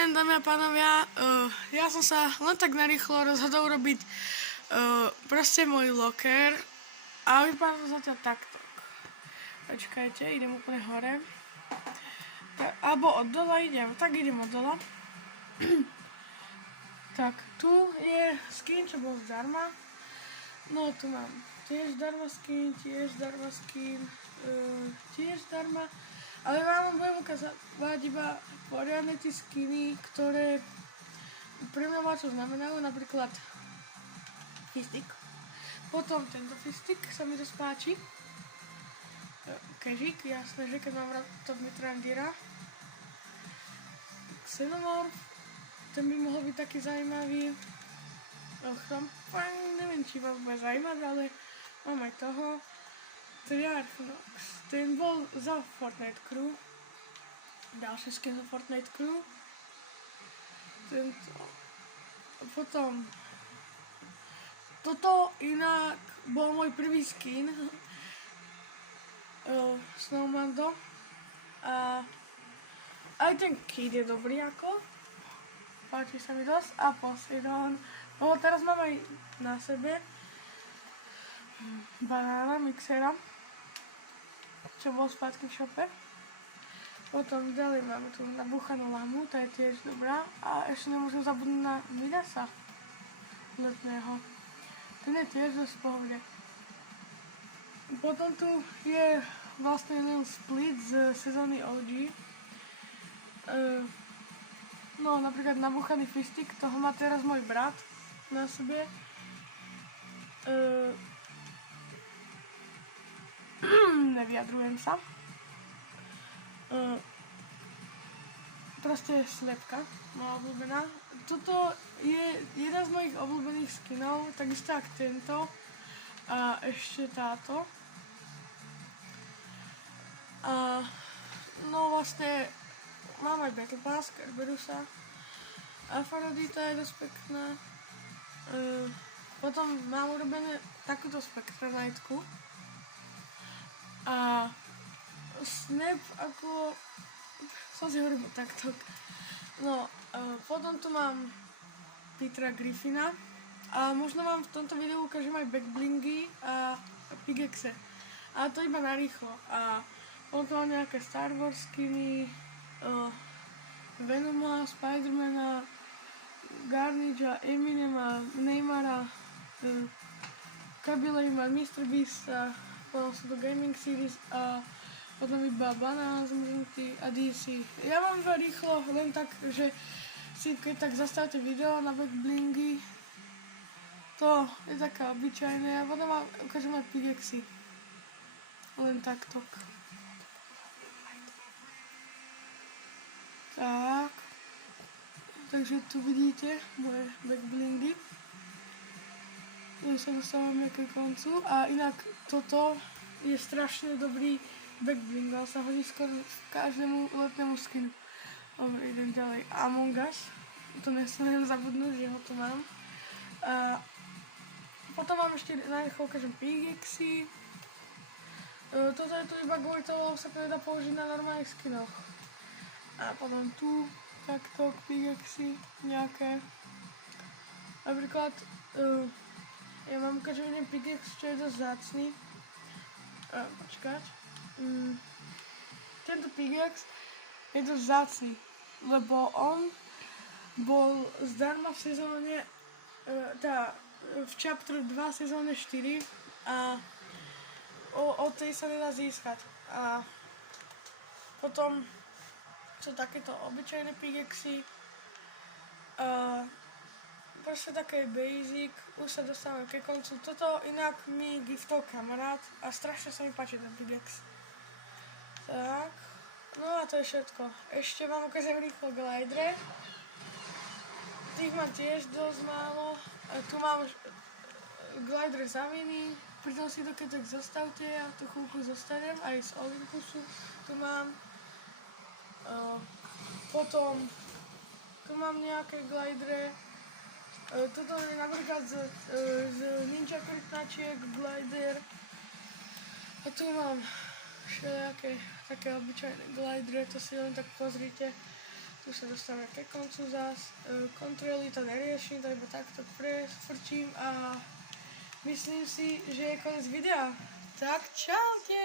deň, dámy a pánovia. Uh, ja som sa len tak narýchlo rozhodol robiť uh, proste môj locker a vypadá to zatiaľ takto. Počkajte, idem úplne hore. Ta, alebo od dola idem, tak idem od dola. tak, tu je skin, čo bol zdarma. No, tu mám tiež zdarma skin, tiež zdarma skin, uh, tiež zdarma. Ale vám budem ukázať iba poriadne tie skiny, ktoré pre mňa čo znamenajú, napríklad fistik. Potom tento fistik sa mi dosť páči. Kežik, jasné, že keď mám rád to Mitrandira. Xenomorph, ten by mohol byť taký zaujímavý. Chrompang, neviem, či ma bude zaujímať, ale mám aj toho. Triarchnox, ten bol za Fortnite Crew. Ďalší skin za Fortnite Crew. Tento. Potom. Toto inak bol môj prvý skin. Uh, Snowmando. A aj ten kid je dobrý ako. Páči sa mi dosť. A Poseidon. No teraz mám aj na sebe banána, mixera čo bol spátky v šope. Potom ďalej máme tu nabúchanú lamu, tá je tiež dobrá. A ešte nemôžem zabudnúť na Midasa letného. Ten je tiež dosť pohode. Potom tu je vlastne len split z sezóny OG. Uh, no napríklad nabúchaný fistik, toho má teraz môj brat na sebe. Uh, nevyjadrujem sa. Uh, proste je slepka, moja obľúbená. Toto je jeden z mojich obľúbených skinov, takisto ako tento. A ešte táto. A no vlastne mám aj Battle Pass, Kerberusa. Afrodita je dosť pekná. Uh, potom mám urobené takúto Spectraniteku. А Снеп, ако... Сон се врвам так ток. Но, потом ту мам Питра Грифина. А, можна вам в тонто видео кажем и бекблинги, а, пигексе. А тој има нарихо. А, потом мам нејаке Стар Ворс кини, Венома, Спайдермена, Гарниджа, Еминема, Неймара, Кабила има, Мистер Биса, Potom sú to Gaming Series a potom iba Banana zmrznutý a DC. Ja mám iba rýchlo, len tak, že si keď tak zastavte video na backblingy, to je taká obyčajné a potom vám ukážem aj pigexy. Len takto. Tak. Takže tu vidíte moje backblingy sa dostávame ke koncu a inak toto je strašne dobrý backbling, ale sa hodí skoro každému letnému skinu. Dobre, idem ďalej. Among Us, to nesmiem zabudnúť, že ho tu mám. A potom mám ešte najrychlo ukážem Pigexy. E, toto je tu iba kvôli toho, sa to nedá použiť na normálnych skinoch. A potom tu takto Pigexy nejaké. Napríklad uh, ja jeden pikex, čo je dosť zácný. A, počkať. Mm, tento pikex je dosť zácný, lebo on bol zdarma v sezóne, e, tá, v chapter 2 sezóne 4 a o, o tej sa nedá získať. A potom sú takéto obyčajné pigexy. A proste také basic, už sa dostávam ke koncu. Toto inak mi giftol kamarát a sa mi páči ten Pigex. Tak, no a to je všetko. Ešte vám ukážem rýchlo glidere. Tých mám tiež dosť málo. Tu mám glider zaminy, pritom si to keď tak zostavte, ja tu chvíľku zostanem, aj z Olympusu tu mám. Uh, potom tu mám nejaké glidere, E, toto je napríklad z, e, z Ninja krtnačiek, glider. A tu mám všelijaké také obyčajné glidere, to si len tak pozrite. Tu sa dostávame ke koncu zás. E, kontroly to neriešim, to iba takto prefrčím a myslím si, že je konec videa. Tak čaute!